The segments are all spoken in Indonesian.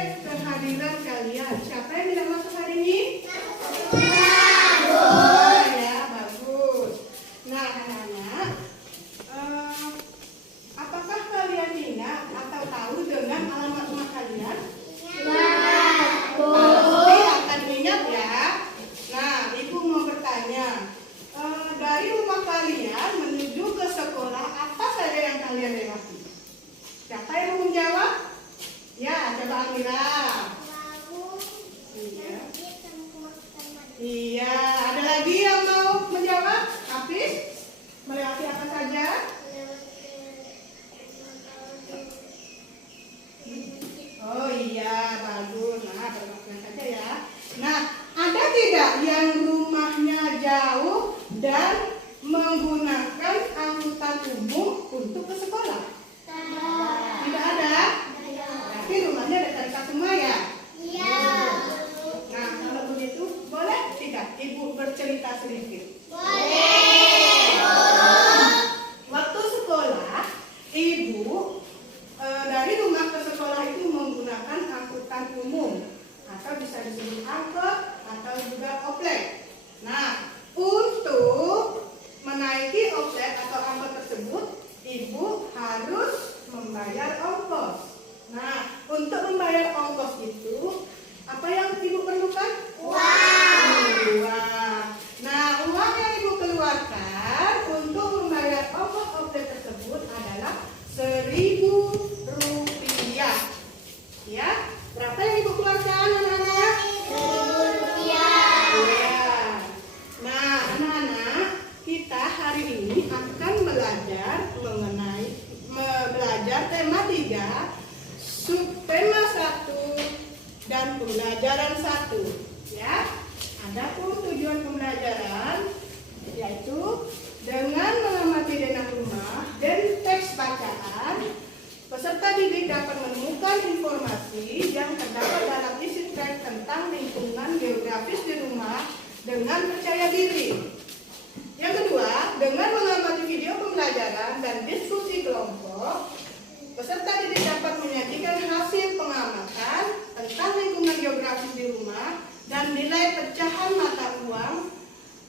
kehadiran kalian. Siapa yang tidak masuk hari ini? Ya, bagus. Nah, anak-anak, apakah kalian ingat atau tahu dengan alamat rumah kalian? Pasti akan ingat ya. Nah, Ibu mau bertanya, dari rumah kalian menuju ke sekolah apa saja yang kalian lewati? Siapa yang mau menjawab? Ya, coba Amira. Iya, ada lagi yang mau menjawab? Hafiz, melewati apa saja? Oh iya, bagus. Nah, bermakna saja ya. Nah, ada tidak yang rumahnya jauh dan menggunakan angkutan umum untuk ke sekolah? Tidak ada? Berarti rumahnya dekat-dekat semua ya? Iya. Nah, kalau begitu, boleh tidak Ibu bercerita sedikit? Boleh. Waktu sekolah, Ibu dari rumah ke sekolah itu menggunakan angkutan umum atau bisa disebut angkot atau juga oplek. Nah, untuk menaiki oplek atau angkot tersebut, Ibu harus membayar ongkos. Nah, untuk membayar ongkos itu, apa yang Ibu perlukan? Uang. Nah, uang yang Ibu keluarkan untuk membayar ongkos oplek tersebut adalah Rp1.000. Ya, berapa yang Ibu keluarkan, anak-anak? Rp1.000. Ya. Nah, anak-anak, kita hari ini akan belajar tema 3, subtema 1 dan pembelajaran 1. Ya, adapun tujuan pembelajaran yaitu dengan mengamati denah rumah dan teks bacaan, peserta didik dapat menemukan informasi yang terdapat dalam isi teks tentang lingkungan geografis di rumah dengan percaya diri. Yang kedua, dengan mengamati video pembelajaran dan diskusi kelompok, peserta didik dapat menyajikan hasil pengamatan tentang lingkungan geografis di rumah dan nilai pecahan mata uang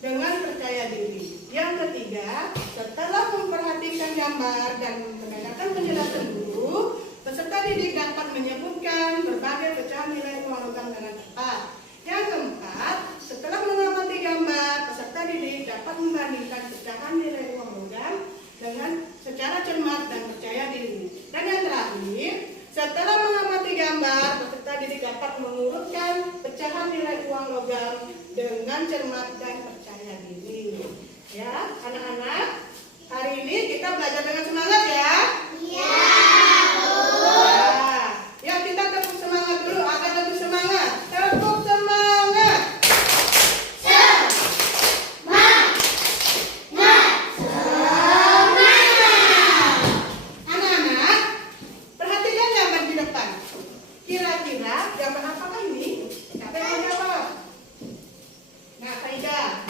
dengan percaya diri. Yang ketiga, setelah memperhatikan gambar dan mendengarkan penjelasan guru, peserta didik dapat menyebutkan berbagai pecahan nilai uang logam dengan tepat. Yang keempat, setelah mengamati gambar, peserta didik dapat membandingkan pecahan nilai uang logam dengan secara cermat dan percaya diri. Dan yang terakhir, setelah mengamati gambar, peserta didik dapat mengurutkan pecahan nilai uang logam dengan cermat dan percaya diri. Ya, anak-anak, hari ini kita belajar dengan semangat ya? Iya. Ya, kita tepuk semangat dulu agar lebih semangat. Tepuk semangat. Anak-anak, perhatikan gambar di depan. Kira-kira gambar apakah ini? Siapa yang mau jawab? Nah, Faida.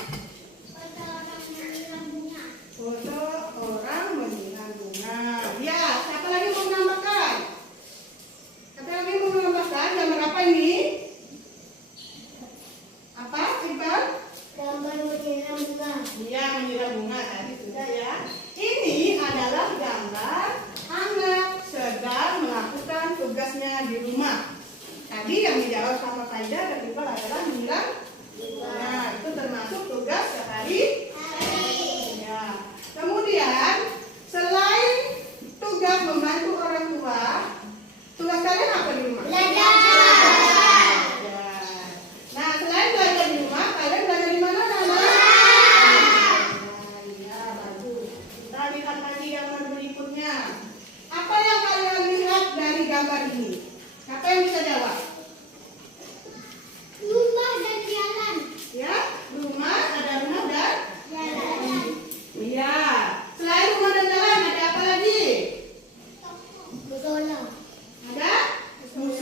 Foto orang menyiram bunga. Ya, siapa lagi mau menambahkan? Siapa lagi mau menambahkan? Gambar apa ini? Apa, Iqbal? Gambar menyiram bunga. Iya, menyiram bunga tadi sudah ya. Ini adalah gambar anak sedang melakukan tugasnya di rumah. Tadi yang dijawab sama Faida dan Iqbal adalah menyiram bunga. Nah, itu termasuk tugas sehari. Ya. Kemudian, selain tugas membantu orang tua, tugas kalian apa di rumah? Belajar. Nah, selain belajar di rumah, kalian belajar di mana, Nana? Iya, bagus. Kita lihat lagi gambar berikutnya. Apa yang kalian lihat dari gambar ini? Siapa yang bisa jawab? Rumah dan jalan. Ya, rumah, ada rumah dan Jalan. iya. Selain rumah dan jalan, ada apa lagi? Musola. Ada musola.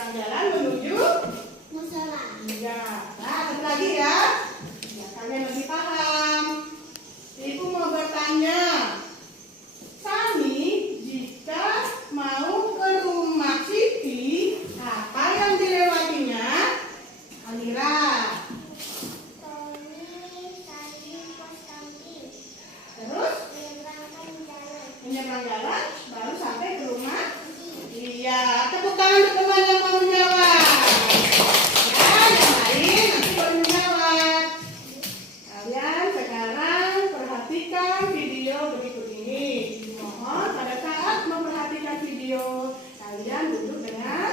menyeberang jalan menuju Musola. iya. Nah, satu lagi ya. Ya, kalian lebih paham. Ibu mau bertanya, Sani, jika mau ke rumah Siti, apa yang dilewatinya? Alira. Tony, Sandi, Pos Kantin. Terus Menyeberangkan jalan. menyeberang jalan, baru sampai ke rumah. Iya, tepuk tangan untuk teman yang mau menjawab. Ya, yang lain nanti baru menjawab. Kalian sekarang perhatikan video berikut ini. Mohon pada saat memperhatikan video, kalian duduk dengan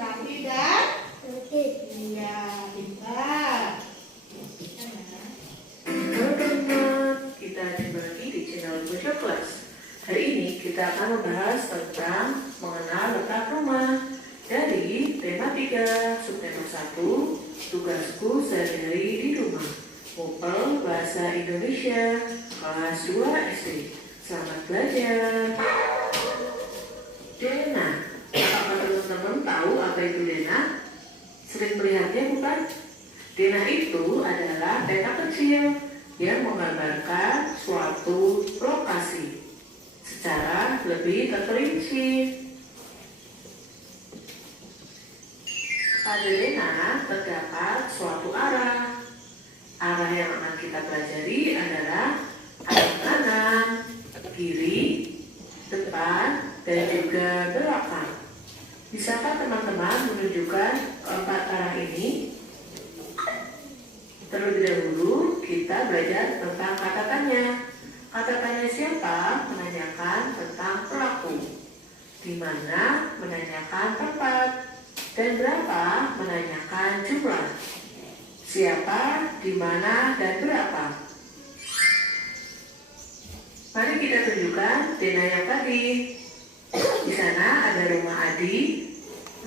rapi dan iya, pintar. Halo teman-teman, kita jumpa lagi di channel Bocah Kelas. Hari ini kita akan membahas tentang mengenal letak rumah dari tema 3, subtema 1, tugasku sehari-hari di rumah. Mupel Bahasa Indonesia, kelas 2 SD. Selamat belajar. Dena, apakah teman-teman tahu apa itu dena? Sering melihatnya bukan? Dena itu adalah peta kecil yang menggambarkan suatu lokasi secara lebih terperinci. Pada dena terdapat suatu arah. Arah yang akan kita pelajari adalah arah kanan, kiri, depan, dan juga belakang. Bisakah teman-teman menunjukkan keempat arah ini? Terlebih dahulu kita belajar tentang kata tanya. Kata tanya siapa menanyakan tentang pelaku, di mana menanyakan tempat, dan berapa menanyakan jumlah. Siapa, di mana, dan berapa. Mari kita tunjukkan dena yang tadi. Di sana ada rumah Adi,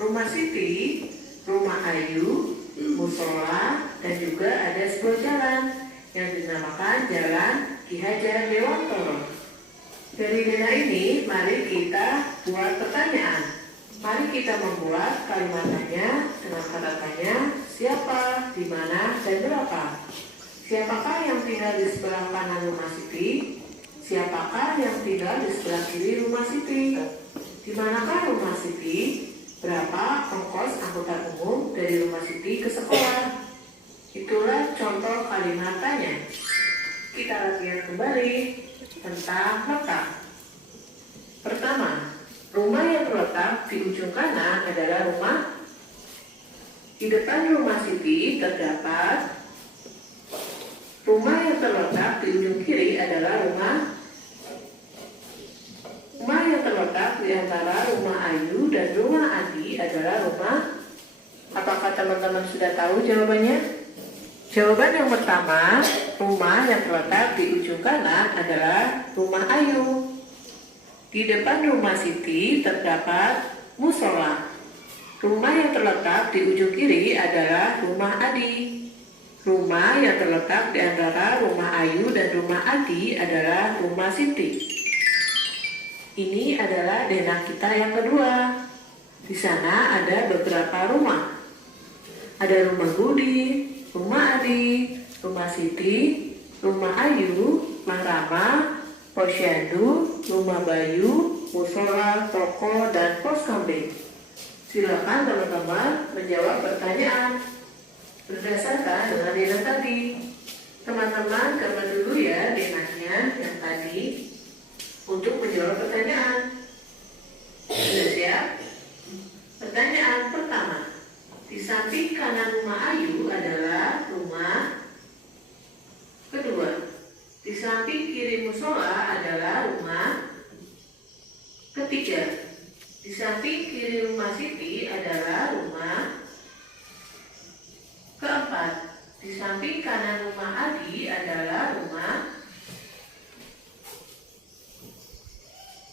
rumah Siti, rumah Ayu, musola, dan juga ada sebuah jalan yang dinamakan Jalan Ki Hajar Dewantoro. Dari dena ini, mari kita buat pertanyaan. Mari kita membuat kalimat tanya dengan kata tanya siapa, di mana, dan berapa. Siapakah yang tinggal di sebelah kanan rumah Siti? Siapakah yang tinggal di sebelah kiri rumah Siti? Di manakah rumah Siti? Berapa ongkos angkutan umum dari rumah Siti ke sekolah? Itulah contoh kalimat tanya. Kita latihan kembali tentang letak. Pertama, rumah yang terletak di ujung kanan adalah rumah. Di depan rumah Siti terdapat. Rumah yang terletak di ujung kiri adalah rumah. Rumah yang terletak di antara rumah Ayu dan rumah Adi adalah rumah. Apakah teman-teman sudah tahu jawabannya? Jawaban yang pertama, rumah yang terletak di ujung kanan adalah rumah Ayu. Di depan rumah Siti terdapat musola. Rumah yang terletak di ujung kiri adalah rumah Adi. Rumah yang terletak di antara rumah Ayu dan rumah Adi adalah rumah Siti. Ini adalah dena kita yang kedua. Di sana ada beberapa rumah. Ada rumah Budi, rumah Adi, rumah Siti, rumah Ayu, rumah Rama, posyandu, rumah Bayu, musola, toko, dan pos kambing. Silakan teman-teman menjawab pertanyaan berdasarkan dengan dena tadi. Teman-teman gambar dulu ya denanya yang tadi untuk menjawab pertanyaan. Sudah siap? Pertanyaan pertama. Di samping kanan rumah Ayu adalah rumah. Kedua, di samping kiri musola adalah rumah. Ketiga, di samping kiri rumah Siti adalah rumah. Keempat, di samping kanan rumah Adi adalah rumah.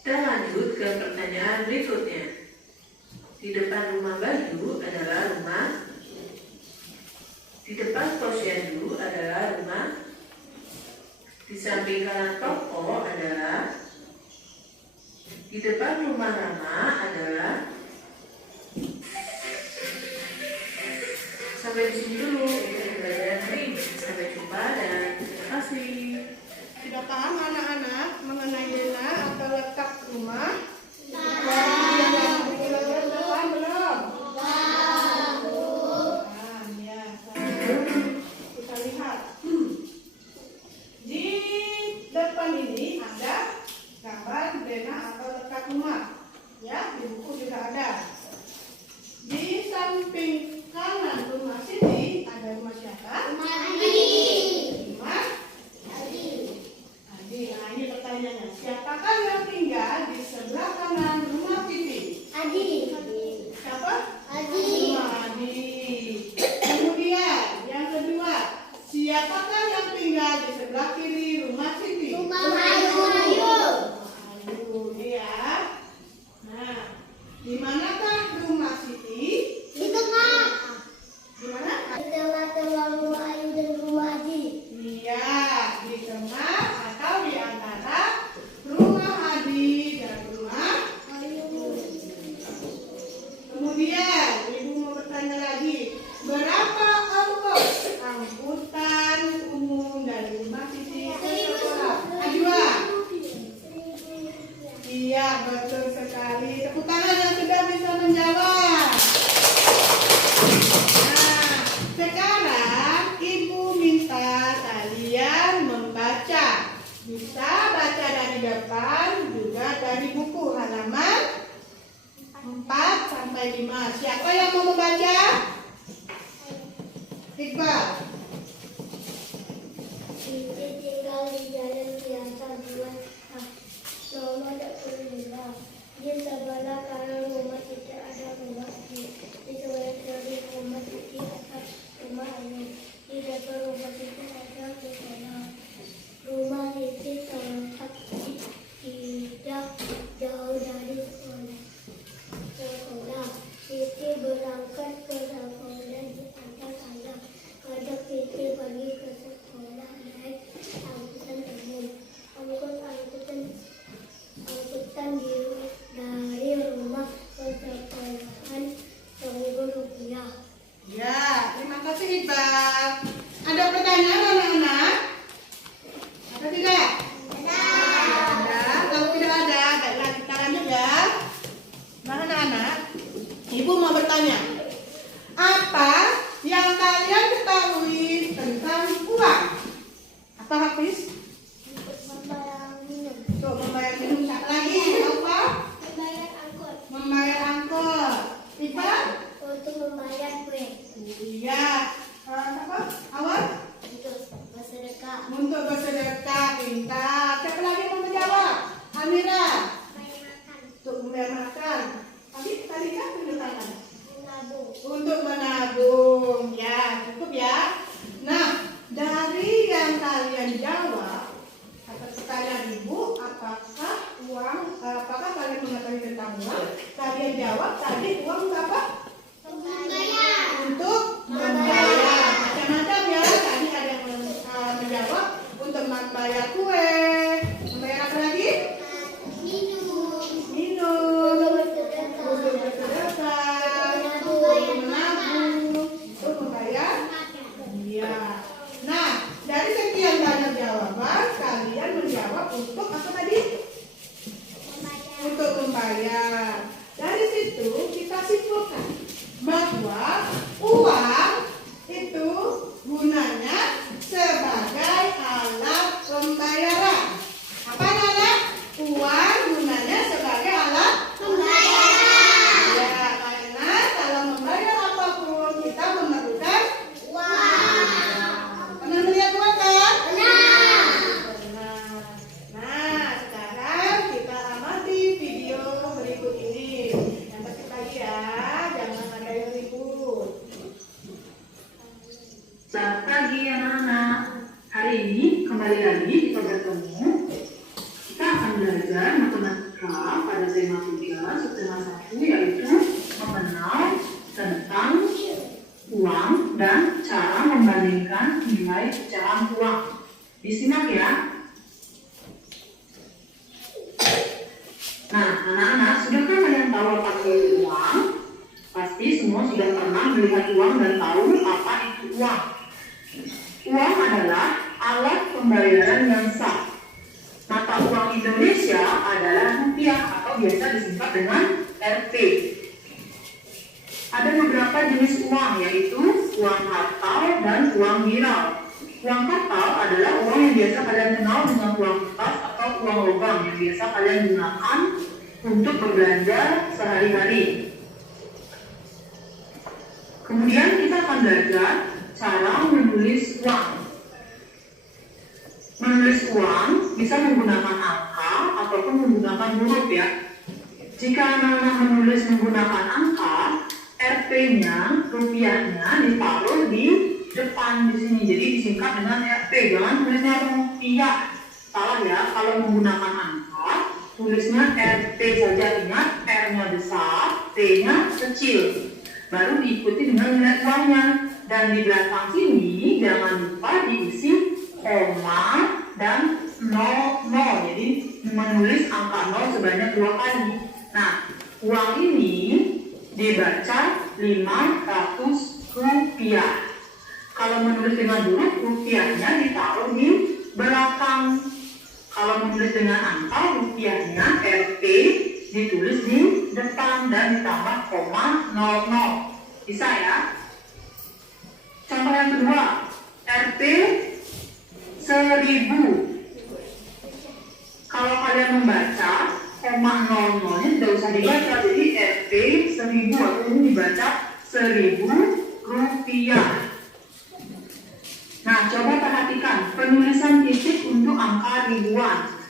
Kita lanjut ke pertanyaan berikutnya. Di depan rumah Bayu adalah rumah. Di depan posyandu adalah rumah. Di samping kanan toko adalah. Di depan rumah Rama adalah. di sini dulu. Kita belajar hari ini. Sampai jumpa dan terima kasih. Sudah paham anak-anak mengenai zona atau letak rumah? Belum? Ya. Kita lihat. Di depan ini ada gambar zona atau letak rumah. Ya, di buku juga ada. Di samping kanan rumah sini ada rumah siapa? Rumah Adi. Nah, ini pertanyaannya. Siapakah yang tinggal di sebelah kanan rumah Titi? Siapa? Rumah Adi. Kemudian yang kedua, siapakah yang tinggal di sebelah kiri rumah Titi? Ayu, ya. Nah, di manakah rumah Siti? Di mana? Iya, di tengah atau di antara rumah Adi dan rumah. Kemudian, Ibu mau bertanya lagi, berapa ongkos angkutan umum dari rumah Siti ke sekolah? Ajwa. Iya, betul sekali. Tepuk tangan yang sudah bisa menjawab. Nah, sekarang Ibu minta kalian membaca. Bisa baca dari depan, juga dari buku halaman 4 sampai 5. Siapa yang mau membaca? Iqbal. Siti tinggal di jalan biasa 2A. Nomor 25. Di sebelah kanan rumah Siti ada rumah Adi. Di sebelah kiri rumah Siti ada rumah Ayu. Di depan rumah Siti ada sekolah. Rumah Siti terletak tidak jauh dari sekolah. Siti berangkat ke sekolah di atas tangga. Kadang Siti pergi ke sekolah naik angkutan umum. Angkutan dari rumah ke sekolahan Rp1.000. Ya, terima kasih Iqbal. Ada pertanyaan anak-anak? Ada tidak? Ada. Kalau tidak ada, baiklah kita lanjut ya. Nah, anak-anak, Ibu mau bertanya. Apa yang kalian ketahui tentang uang? Apa Hafiz? Tuh, membayar minum. Siapa lagi? Apa? Membayar angkot. Iqbal? Untuk membayar kue. Iya. Apa? Awal? Untuk bersedekah, pintar. Siapa lagi mau menjawab? Amira. Untuk membayar makan. Tadi kan tunjukkan. Untuk menabung. Ya, cukup ya. Nah, dari yang kalian jawab, atas pertanyaan Ibu, apakah kalian mengetahui tentang uang? Kalian jawab tadi uang untuk apa? Untuk membayar. Macam-macam ya. Tadi ada yang menjawab untuk membayar kue. Membayar apa lagi? Minum. Untuk bersedekah. Untuk menabung. Untuk membayar. Iya. Nah, dari sekian banyak jawaban, kalian menjawab untuk apa tadi? Untuk membayar. Dari situ kita simpulkan bahwa uang itu gunanya sebagai alat pembayaran. Apa anak? Uang gunanya sebagai alat pembayaran. Ya, karena kalau membayar apapun kita memerlukan uang. Pernah melihat uang kan? Pernah. Nah, sekarang kita amati video berikut ini. Yang pagi ya, jangan ada yang ribut. Selamat pagi anak-anak. Hari ini kembali lagi kita bertemu. Kita akan belajar matematika pada tema 3 subtema 1, yaitu mengenal tentang uang dan cara membandingkan nilai pecahan uang. Disimak ya. Nah, anak-anak, sudahkah kalian tahu apa itu uang? Pasti pasti semua sudah pernah melihat uang dan tahu apa itu uang. Uang adalah alat pembayaran yang sah. Mata uang Indonesia adalah rupiah atau biasa disingkat dengan Rp. Ada beberapa jenis uang, yaitu uang kartal dan uang viral. Uang kartal adalah uang yang biasa kalian kenal dengan uang kertas atau uang logam yang biasa kalian gunakan untuk berbelanja sehari-hari. Kemudian kita akan belajar cara menulis uang. Menulis uang bisa menggunakan angka ataupun menggunakan huruf ya. Jika anak-anak menulis menggunakan angka, Rp-nya, rupiahnya ditaruh di depan di sini. Jadi disingkat dengan Rp. Jangan tulisnya rupiah. Salah ya, kalau menggunakan angka, tulisnya Rp saja. Ingat, R-nya besar, T-nya kecil. Baru diikuti dengan nilai uangnya. Dan di belakang sini jangan lupa diisi koma dan 00. Jadi menulis angka 0 sebanyak 2 kali. Nah, uang ini dibaca 500 rupiah. Kalau menulis dengan huruf, rupiahnya ditaruh di belakang. Kalau menulis dengan angka, rupiahnya Rp ditulis di depan dan ditambah koma 00. Bisa ya? Contoh yang kedua, Rp 1000. Kalau kalian membaca koma 00-nya tidak usah dibaca, jadi Rp 1000 atau ini dibaca 1000 rupiah. Nah, coba perhatikan penulisan titik untuk angka ribuan.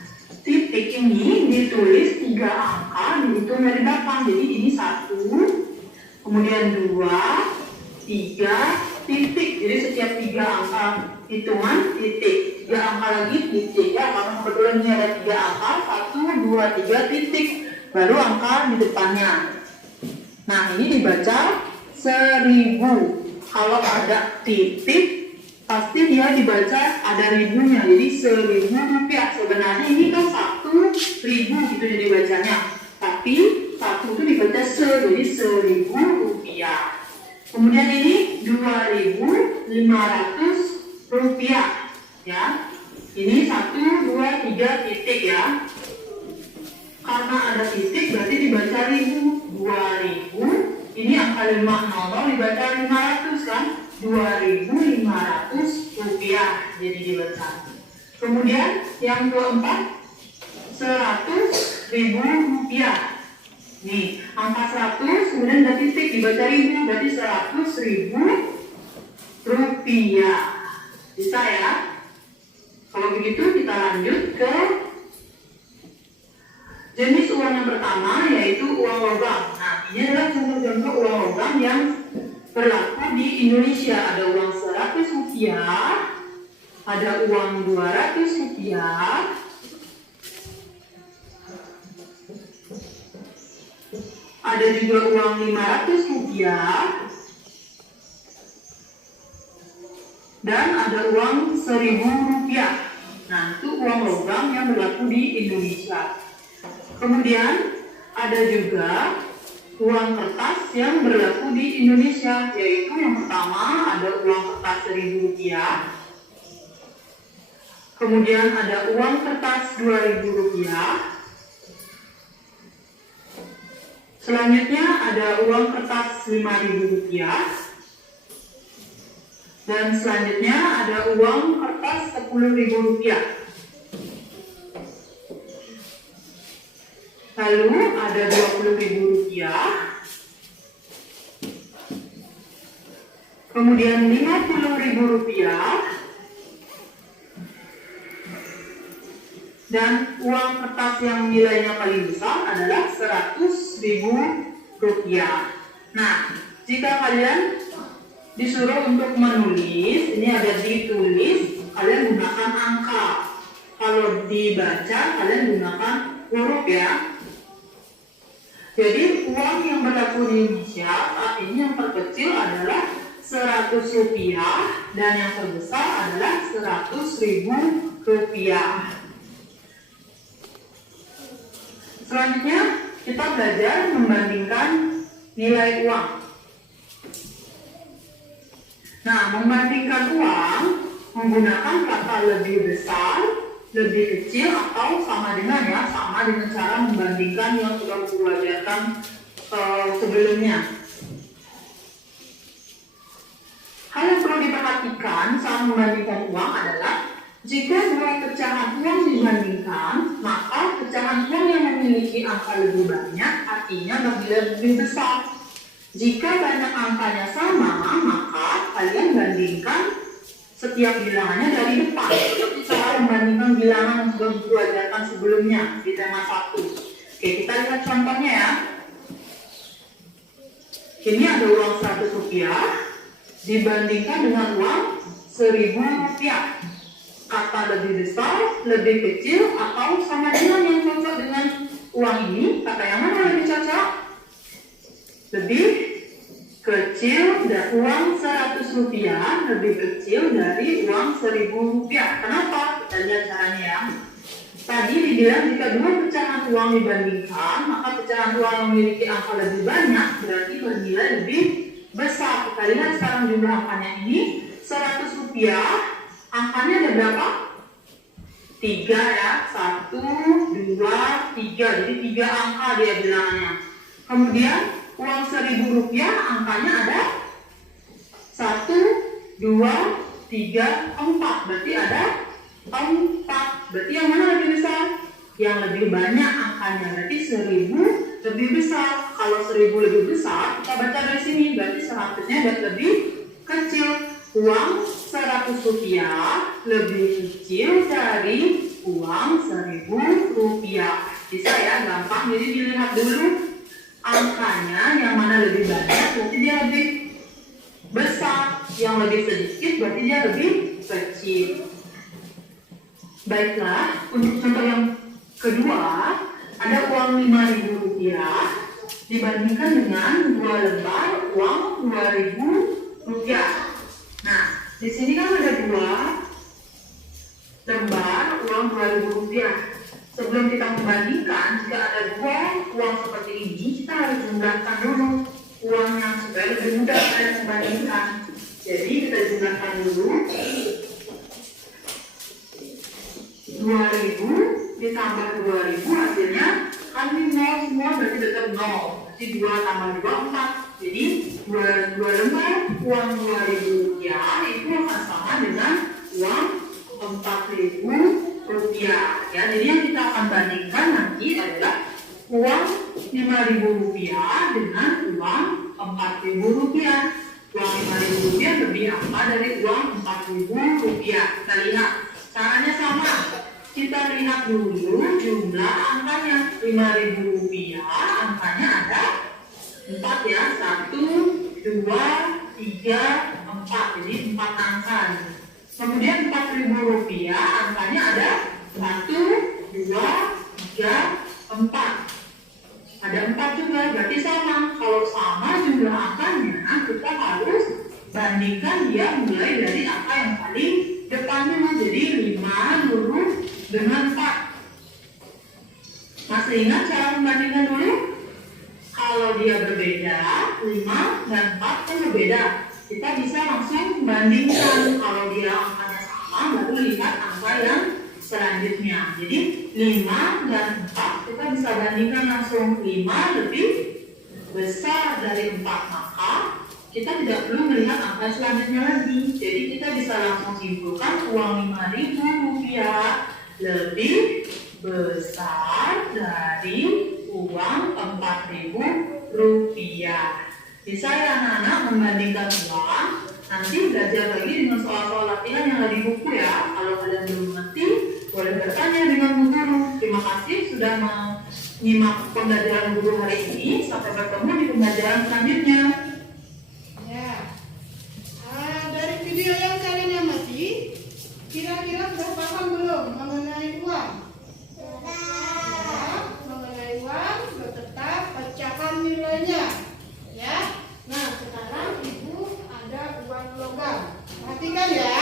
Titik ini ditulis 3 angka dihitung dari belakang. Jadi ini 1, kemudian 2, 3, titik. Jadi setiap 3 angka hitungan titik, 3 angka lagi titik ya. Karena kebetulan ini ada 3 angka, 1, 2, 3 titik, baru angka di depannya. Nah, ini dibaca 1000. Kalau ada titik pasti dia dibaca ada ribunya, jadi 1000 rupiah. Sebenarnya ini kan 1000 gitu jadi bacanya, tapi 1 itu dibaca jadi 1000 rupiah. Kemudian ini 2500 rupiah ya. Ini 1, 2, 3 titik ya. Karena ada titik berarti dibaca 1000. 2000 ini angka 500 dibaca 500 kan. 2500 rupiah jadi dibaca. Kemudian yang keempat 100.000 rupiah. Nih, angka 100 kemudian ada titik dibaca 1000 berarti 100.000 rupiah. Bisa ya? Kalau begitu kita lanjut ke jenis uang yang pertama, yaitu uang logam. Nah, ini adalah contoh-contoh uang logam yang berlaku di Indonesia. Ada uang 100 rupiah, ada uang 200 rupiah, ada juga uang 500 rupiah, dan ada uang 1000 rupiah. Nah, itu uang logam yang berlaku di Indonesia. Kemudian ada juga uang kertas yang berlaku di Indonesia, yaitu yang pertama ada uang kertas 1000 rupiah, kemudian ada uang kertas 2000 rupiah, selanjutnya ada uang kertas 5000 rupiah, dan selanjutnya ada uang kertas 10.000 rupiah. Lalu ada 20.000 rupiah, kemudian 50.000 rupiah, dan uang kertas yang nilainya paling besar adalah 100.000 rupiah. Nah, jika kalian disuruh untuk menulis, ini ada ditulis, kalian gunakan angka. Kalau dibaca, kalian gunakan huruf ya. Jadi uang yang berlaku di Indonesia saat ini yang terkecil adalah 100 rupiah dan yang terbesar adalah 100.000 rupiah. Selanjutnya kita belajar membandingkan nilai uang. Nah, membandingkan uang menggunakan kata lebih besar, lebih kecil, atau sama dengan cara membandingkan yang sudah Guru ajarkan sebelumnya. Hal yang perlu diperhatikan saat membandingkan uang adalah jika dua pecahan uang dibandingkan, maka pecahan uang yang memiliki angka lebih banyak artinya lebih besar. Jika banyak angkanya sama, maka kalian bandingkan setiap bilangannya dari depan. Seperti cara membandingkan bilangan yang sudah Guru ajarkan sebelumnya di tema 1. Oke, kita lihat contohnya ya. Ini ada uang Rp100 dibandingkan dengan uang Rp1.000. Kata lebih besar, lebih kecil, atau sama dengan yang cocok dengan uang ini, kata yang mana lebih cocok? Lebih kecil dari uang Rp100 lebih kecil dari uang Rp1.000. Kenapa? Kita lihat caranya ya. Tadi dibilang jika dua pecahan uang dibandingkan, maka pecahan uang yang memiliki angka lebih banyak berarti bernilai lebih besar. Kita lihat sekarang jumlah angkanya ini Rp100. Angkanya ada berapa? 3 ya. 1, 2, 3. Jadi 3 angka dia bilangannya. Kemudian uang Rp1.000 angkanya ada 1, 2, 3, 4. Berarti ada 4. Berarti yang mana lebih besar? Yang lebih banyak angkanya. Berarti 1.000 lebih besar. Kalau 1.000 lebih besar, kita baca dari sini. Berarti 100-nya ada lebih kecil. Uang Rp100 lebih kecil dari uang Rp1.000. Bisa ya, gampang. Jadi dilihat dulu angkanya yang mana lebih banyak, berarti dia lebih besar. Yang lebih sedikit, berarti dia lebih kecil. Baiklah, untuk contoh yang kedua, ada uang Rp5.000 dibandingkan dengan 2 lembar uang Rp2.000. Nah, di sini kan ada 2 lembar uang Rp2.000. Sebelum kita membandingkan, jika ada 2 uang seperti ini, kita harus jumlahkan dulu uangnya supaya lebih mudah kita membandingkan. Jadi kita jumlahkan dulu 2.000 ditambah 2.000, hasilnya kan ini 0 semua, berarti tetap 0. Berarti 2 tambah 2, 4. Jadi 2 lembar uang Rp2.000 itu akan sama dengan uang Rp4.000 ya. Jadi yang kita akan bandingkan nanti adalah uang Rp5.000 dengan uang Rp4.000. Uang Rp5.000 lebih apa dari uang Rp4.000. Kita lihat caranya sama. Kita lihat dulu jumlah angkanya. Rp5.000 angkanya ada 4 ya. 1, 2, 3, 4. Jadi 4 angka. Kemudian Rp4.000 angkanya ada 1, 2, 3, 4. Ada 4 juga, berarti sama. Kalau sama jumlah angkanya, kita harus bandingkan dia mulai dari angka yang paling depannya. Jadi 5 lurus dengan 4. Masih ingat cara membandingkan dulu? Kalau dia berbeda, 5 dan 4 kan berbeda. Kita bisa langsung bandingkan. Kalau dia angkanya sama, baru lihat angka yang selanjutnya. Jadi 5 dan 4 kita bisa bandingkan langsung. 5 lebih besar dari 4, maka kita tidak perlu melihat angka selanjutnya lagi. Jadi kita bisa langsung simpulkan uang Rp5.000 lebih besar dari uang Rp4.000. Bisa ya anak-anak membandingkan uang. Nanti belajar lagi dengan soal-soal latihan yang ada di buku ya. Kalau kalian belum mengerti, boleh bertanya dengan Bu Guru. Terima kasih sudah menyimak pembelajaran guru hari ini. Sampai bertemu di pembelajaran selanjutnya. Ya. Dari video yang kalian amati, kira-kira sudah paham belum mengenai uang? Ya, mengenai uang beserta pecahan nilainya. Ya. Nah, sekarang Ibu ada uang logam. Perhatikan ya.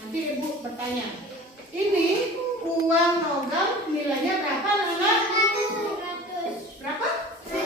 Nanti Ibu bertanya. Ini uang logam nilainya berapa, anak-anak? Berapa? 100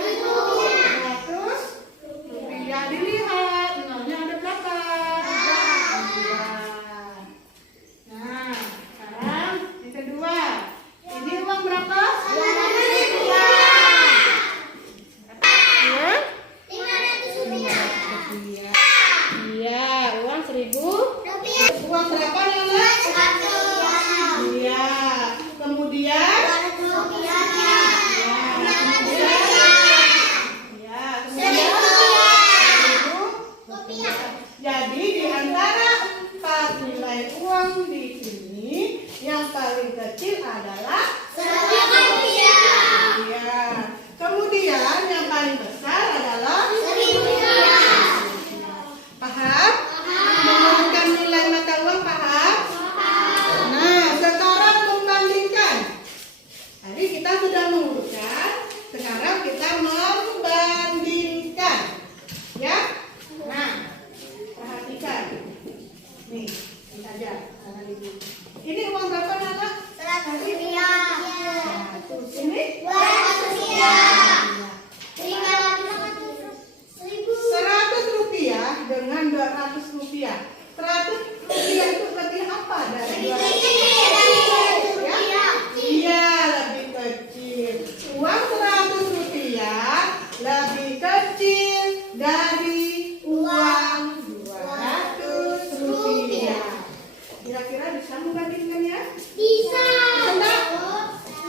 membandingkan ya? Bisa. Enggak?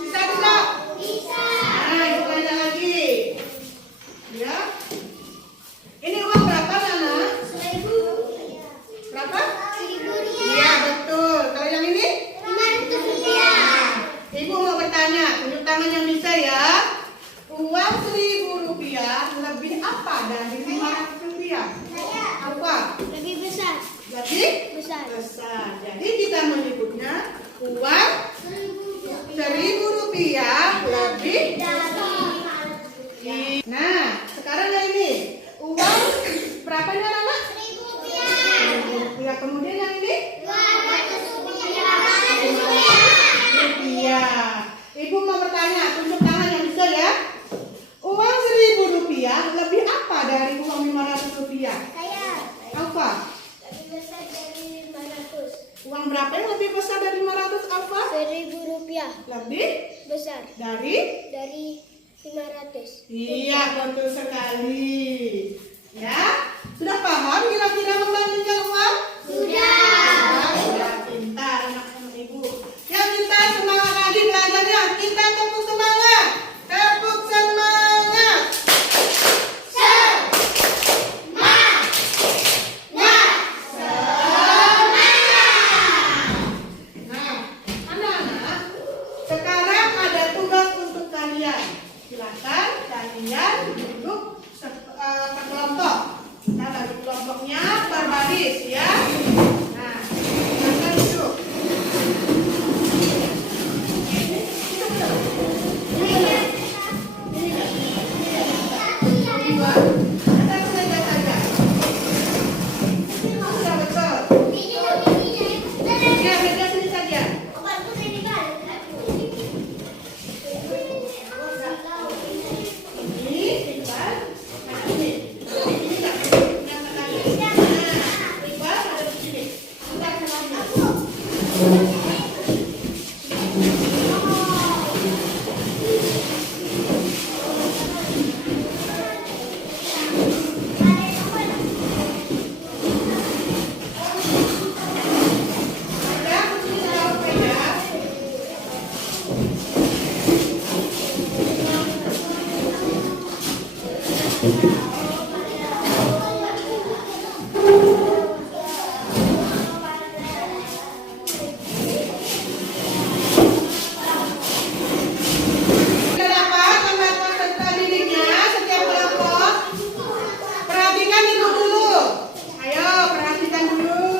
Bisa tidak? Bisa. Nah, ibu tanya lagi. Ya. Ini uang berapa, Nana? 1.000. Berapa? 1.000 Iya, rupiah. betul. Kalau yang ini? 500 rupiah. Ibu mau bertanya, tunjuk tangan yang bisa ya. Uang 1.000 rupiah lebih apa dari 500 rupiah? Apa? Lebih besar. Lebih Besar. besar. Jadi kita menyebutnya uang 1.000 rupiah lebih. Nah, sekarang yang ini uang berapa ya, anak? 1.000 rupiah. 1.000 rupiah. Kemudian yang ini 200 rupiah. rupiah. Ibu mau bertanya, tunjuk tangan yang bisa ya. Uang 1.000 rupiah lebih apa dari uang 500 rupiah? Saya Apa? lebih besar dari 500. Uang berapa yang lebih besar dari 500 apa? 1.000 rupiah. Lebih Besar dari? dari 500. Iya, betul sekali. Ya, sudah paham kira-kira membandingkan uang? Sudah pintar anak-anak ibu. Yang pintar semangat lagi belajarnya. Kita tepuk semangat. Tepuk semangat. Nah, anak-anak, sekarang ada tugas untuk kalian. Silakan kalian duduk per kelompok. Kita bagi kelompoknya per baris ya. Nah, silakan duduk. Ada saja saja. Sudah betul. Ya, beda sini saja. Ini tinggal. Nah, ini. Ini tak. Yang tadi. Nah, tinggal ada di sini. Sudah selesai. Ada kunci dalam sepeda. Sudah dapat nomor peserta didiknya setiap kelompok? Perhatikan itu dulu. Ayo perhatikan dulu.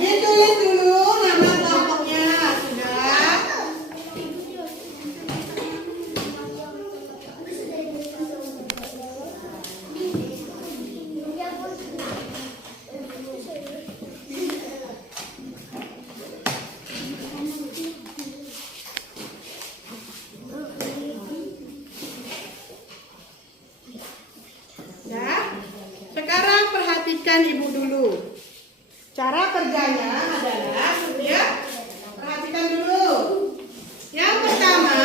Ditulis dulu nama kelompoknya. Sudah? Ya. Sekarang perhatikan ibu dulu. Cara kerjanya adalah ya. Perhatikan dulu. Yang pertama,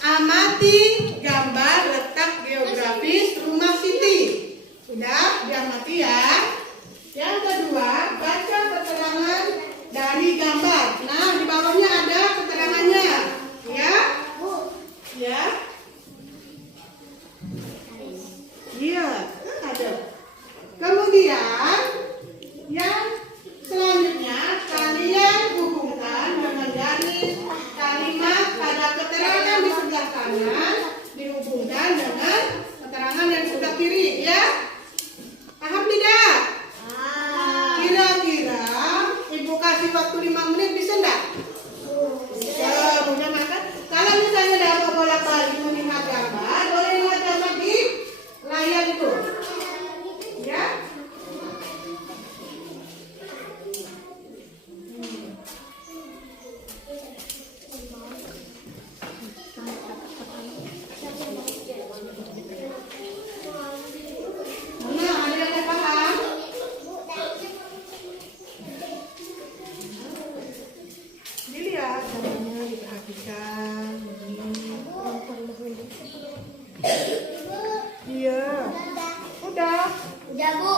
amati gambar letak geografis rumah Siti. Sudah diamati ya. Yang kedua, baca keterangan dari gambar. Nah, di bawahnya ada keterangannya. Ya? Ya? Iya, ada. Kemudian yang selanjutnya kalian hubungkan dengan garis kalimat pada keterangan di sebelah kanan dihubungkan dengan keterangan yang sebelah kiri, ya. Paham tidak? Kira-kira ibu kasih waktu 5 menit bisa enggak? Bisa, mudah makan. Kalau misalnya dapat bolak-balik melihat gambar, boleh lihat gambar di layar itu. Ya. Mana ada yang paham? Dilihat gambarnya, diperhatikan. Iya. Udah. Udah, Bu.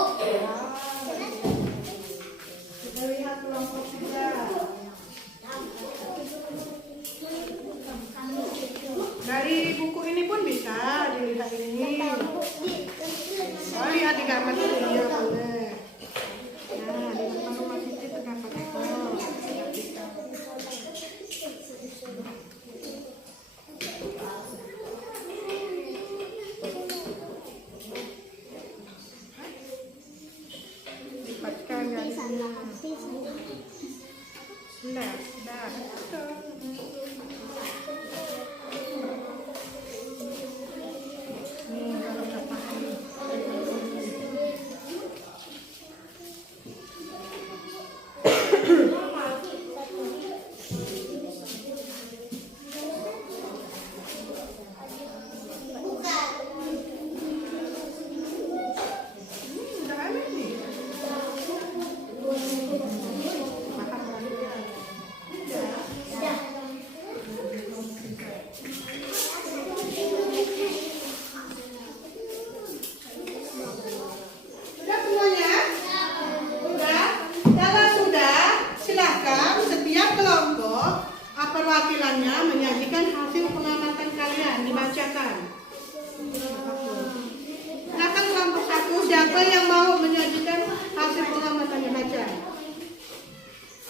Kita lihat kelompok juga. Dari buku ini pun bisa dilihat ini. Oh, lihat di gambar itu dia boleh. Nah, di depan rumah Siti terdapat ekor. Dipatkan dari sini. Sudah. Sudah semuanya? Sudah? Kalau sudah, silakan setiap kelompok perwakilannya menyajikan hasil pengamatan kalian, dibacakan. Silakan kelompok 1, siapa yang mau menyajikan hasil pengamatannya, baca.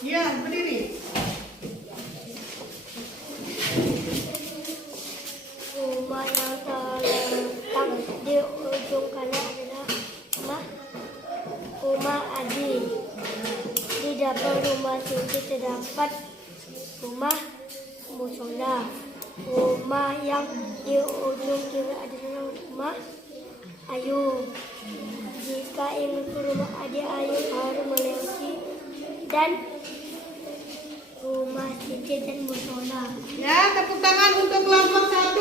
Ya, berdiri. Rumah yang terletak di ujung kanan adalah rumah Adi. Di depan rumah Siti terdapat rumah musola. Rumah yang di ujung kiri adalah rumah Ayu. Jika ingin ke rumah Adi, Ayu harus melewati dan rumah Siti dan musola. Ya, tepuk tangan untuk kelompok 1.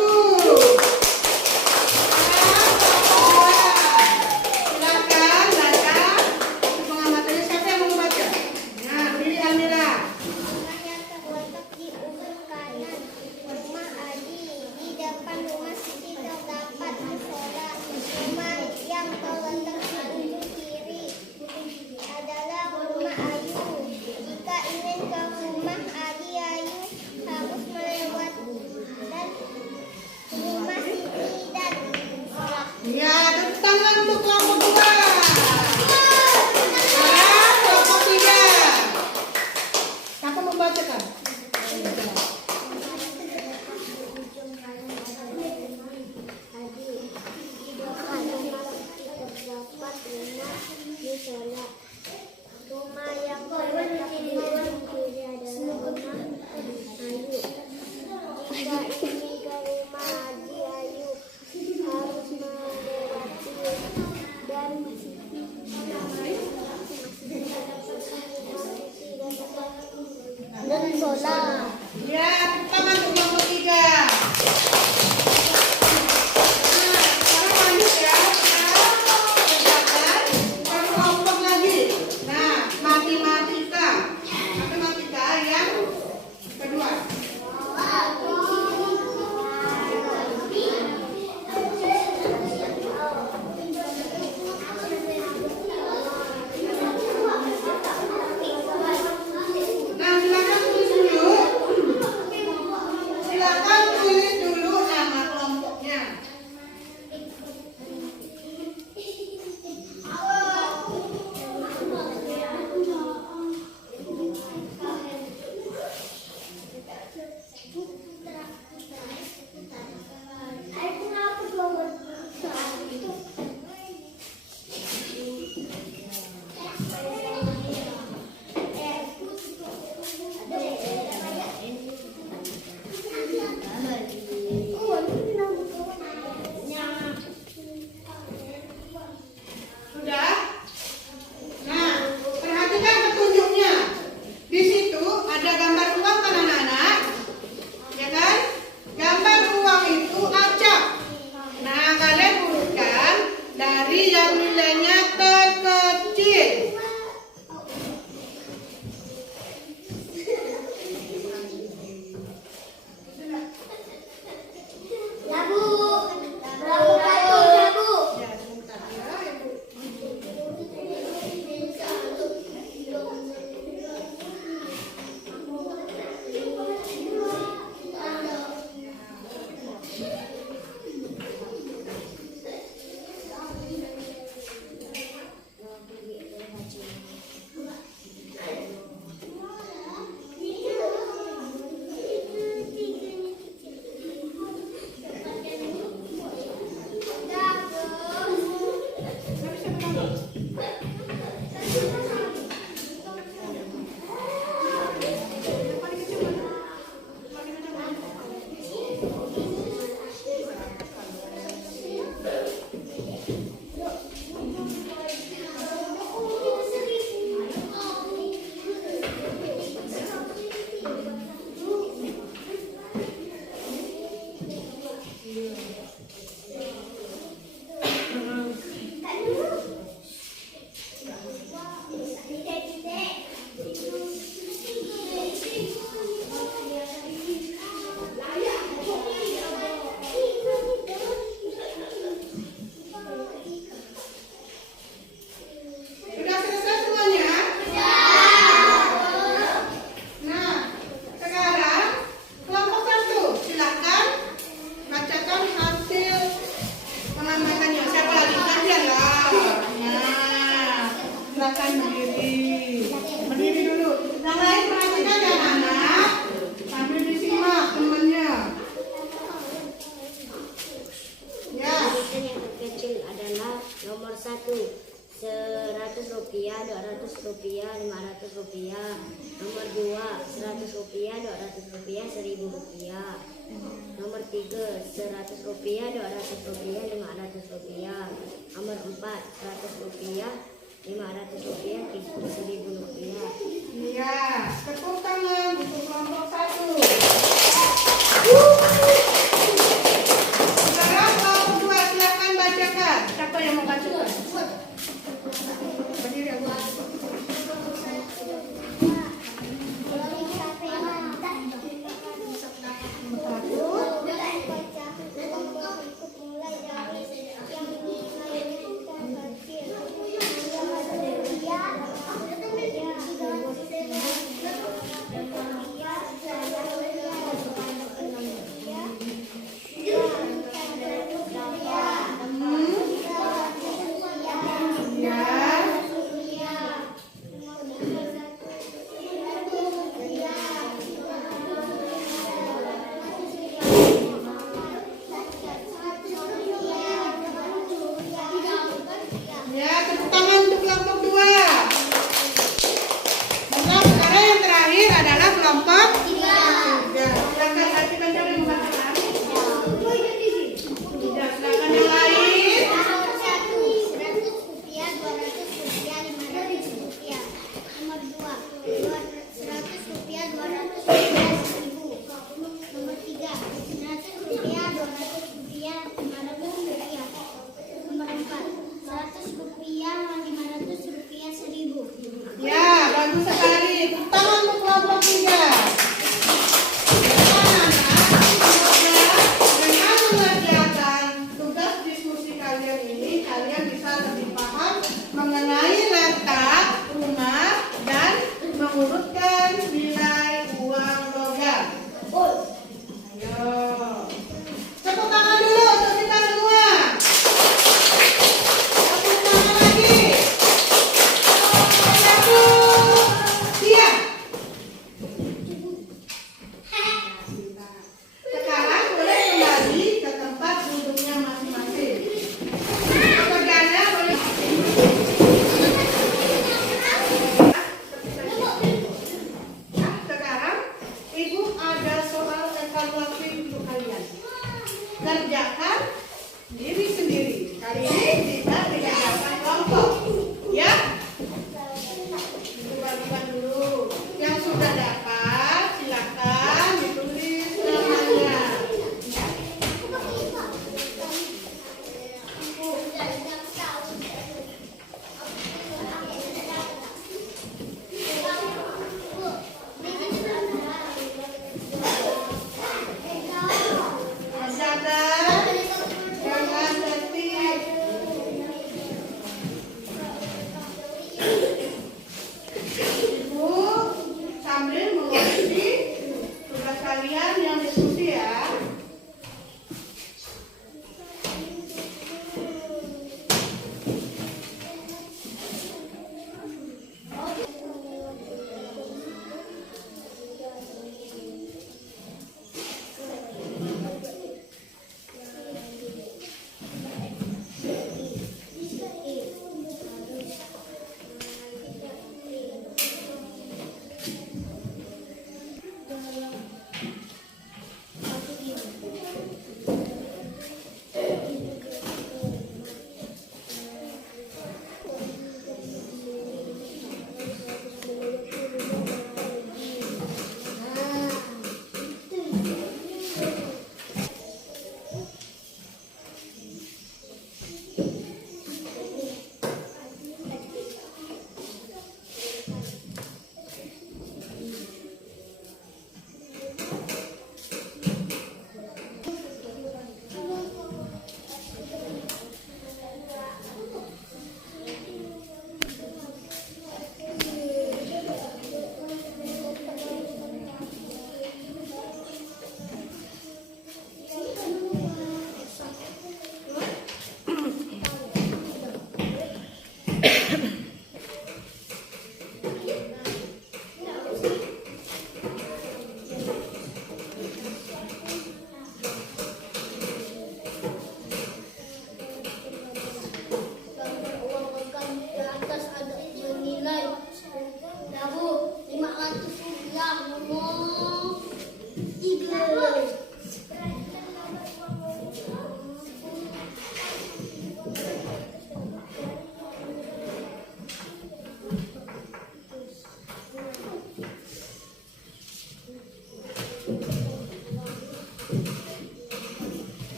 Silakan baca pengamatannya. Siapa yang mau baca? Nah, pilih Almira. Rumah yang terletak di ujung kanan rumah Adi. Di depan rumah Siti terdapat musola. Rumah yang terletak di ujung kiri adalah rumah Ayu. Jika ingin ke rumah Adi, Ayu harus melewati dan rumah Siti dan musola. Ya, tepuk tangan untuk kelompok 2. Sekarang kelompok 3. Siapa membacakan? Ujung kanan adalah rumah Adi. Di depan rumah Siti terdapat rumah musola. Rumah yang terletak di ujung kiri adalah rumah Ayu. Jika ingin ke rumah Adi, Ayu harus melewati dan musola. Ya, tepuk tangan untuk kelompok 3. Nah, sekarang lanjut ya. Kerjakan kelompok lagi. Nah, matematika. Matematika yang kedua. Nah, silakan tulis dulu. Silakan tulis dulu nama kelompoknya. Sudah? Nah, perhatikan petunjuknya. Di situ ada gambar uang kan anak-anak? Ya kan? Gambar uang itu acak. Nah, kalian urutkan dari yang nilainya terkecil. Ya, Bu. Ya, Bu. Ya, sebentar ya, Ibu. Sudah selesai semuanya? Nah, sekarang kelompok 1, silakan bacakan hasil pengamatan yang siapa lagi? Kalian lah. Nah, silakan berdiri. Berdiri dulu. Yang lain perhatikan ya anak. Sambil disimak temannya. Ya. Tulisan yang terkecil adalah nomor 1 100 rupiah, 200 rupiah, 500 rupiah. Nomor 2 100 rupiah, 200 rupiah, 1000 rupiah. Nomor 3 100 rupiah, 200 rupiah, 500 rupiah. Nomor 4 100 rupiah, 500 rupiah, 1000 rupiah. Iya, tepuk tangan untuk kelompok 1. Sekarang kelompok 2, silakan bacakan. Siapa yang mau bacakan? Berdiri ya, Bu. Ya, tepuk tangan untuk kelompok 2. Nah, sekarang yang terakhir adalah kelompok 3. Silakan bacakan, siapa yang mau bacakan? Ya, silakan yang lain. Nomor 1 100 rupiah, 200 rupiah, 500 rupiah. Nomor 2 100 rupiah, 200 rupiah, 1000. Nomor 3 100 rupiah, 200 rupiah, 500 rupiah. Nomor 4 100 rupiah, 500 rupiah, 1000. Ya, bagus sekali. Tepuk tangan untuk kelompok 3. Semoga dengan mengerjakan tugas diskusi kalian ini, kalian bisa lebih paham mengenai letak rumah dan mengurutkan nilai uang logam. Ayo. Tepuk tangan dulu untuk kita semua. Tepuk tangan lagi. 1,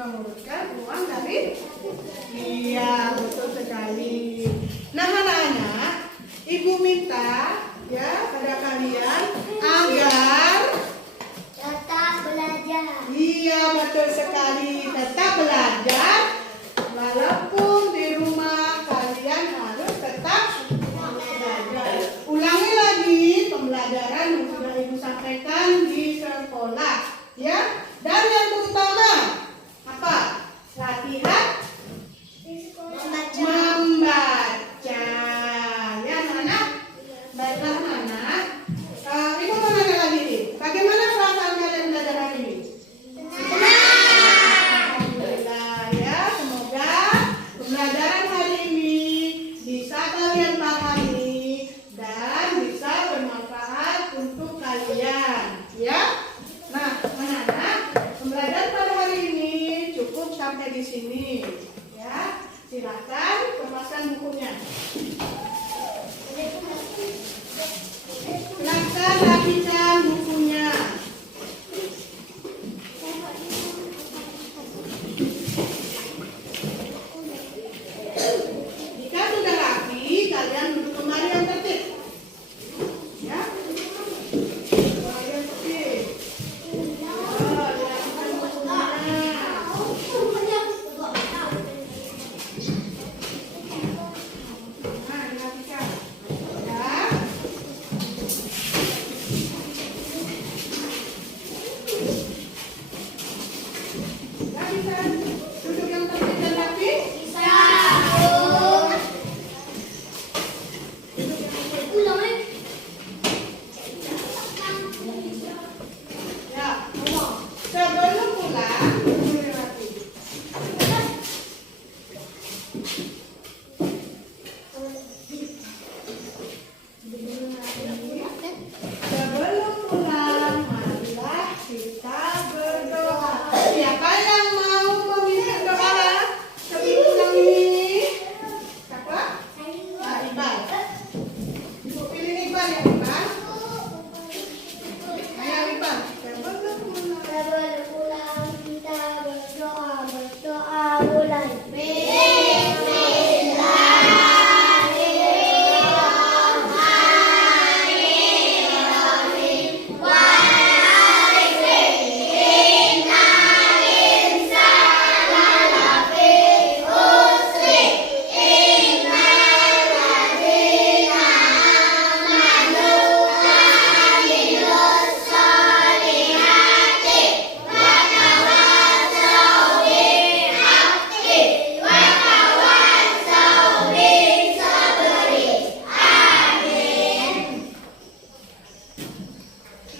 mengurutkan uang dari. Iya, betul sekali. Nah, anak-anak, Ibu minta ya pada kalian agar Tetap belajar. iya betul sekali tetap belajar walaupun di rumah kalian harus tetap belajar. Ulangi lagi pembelajaran yang sudah Ibu sampaikan di sekolah ya. Dan yang terutama apa? Latihan membaca. Ya anak-anak. Baiklah anak-anak. Ibu mau nanya lagi nih. Bagaimana perasaan kalian belajar hari ini? Alhamdulillah ya. Semoga pembelajaran hari ini bisa kalian pahami dan bisa bermanfaat untuk kalian. Ya. Nah, anak-anak, pembelajaran pada hari ini cukup sampai di sini. Ya. Silakan kemasan bukunya. Silakan rapikan bukunya. Jika sudah rapi, kalian duduk kembali yang tertib. Ya. Kembali yang tertib. Dirapikan bukunya. Nah, dirapikan. Ya. Ya, bisa duduk yang tertib dan rapi. Ya, sebelum pulang, duduk yang rapi. Sebelum pulang, marilah kita berdoa. Siapa yang mau memimpin doa sebelum pulang ini? Siapa? Nah, Iqbal. Ibu pilih Iqbal ya, Iqbal. Ayo Iqbal. Sebelum pulang. Sebelum pulang kita berdoa mulai.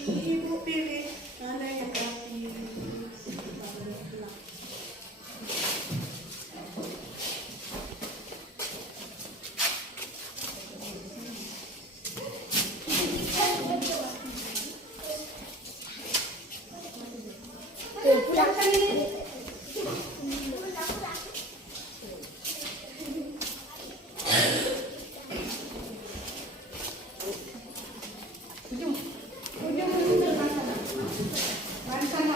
Ibu pilih mana yang rapi. Pulangkan ini. Ujung depan sana. Depan sana.